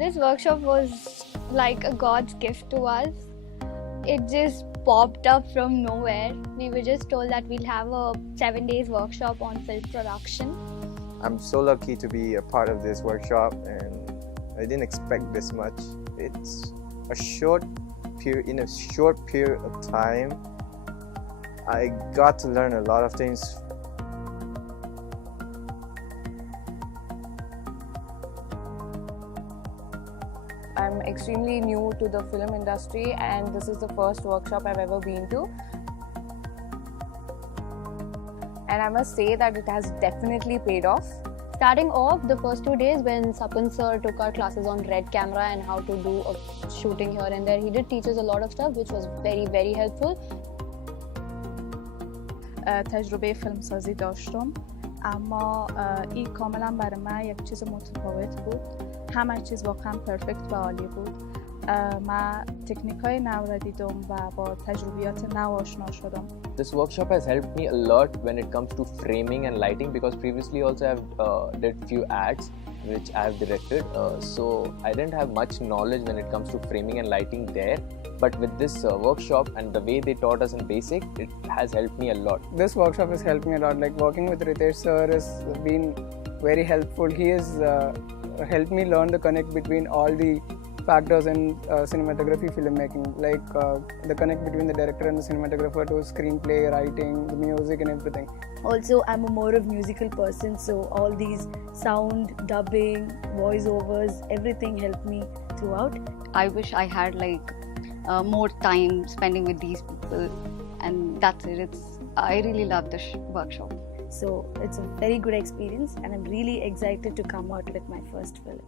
This workshop was like a God's gift to us. It just popped up from nowhere. We were just told that we'll have a 7 days workshop on film production. I'm so lucky to be a part of this workshop, and I didn't expect this much. It's a short period. In a short period of time, I got to learn a lot of things. I'm extremely new to the film industry, and this is the first workshop I've ever been to. And I must say that it has definitely paid off. Starting off, the first 2 days when Sapun sir took our classes on red camera and how to do a shooting here and there, he did teach us a lot of stuff which was very, very helpful. تجربه فیلمسازی داشتم، اما این کاملا برای من یک چیز متفاوت بود. همه چیز واقعا پرفکت و عالی بود. من تکنیک‌های نو را دیدم و با تجربیات نو آشنا شدم. This workshop has helped me a lot when it comes to framing and lighting, because previously also I've did few ads which I have directed, so I didn't have much knowledge when it comes to framing and lighting there. But with this workshop and the way they taught us in basic, it has helped me a lot. This workshop has helped me a lot. Like working with Ritesh sir has been very helpful. He has helped me learn the connect between all the factors in cinematography filmmaking, like the connect between the director and the cinematographer to screenplay, writing, the music and everything. Also, I'm a more of musical person, so all these sound, dubbing, voiceovers, everything helped me throughout. I wish I had more time spending with these people, and that's it. I really love this workshop. So it's a very good experience, and I'm really excited to come out with my first film.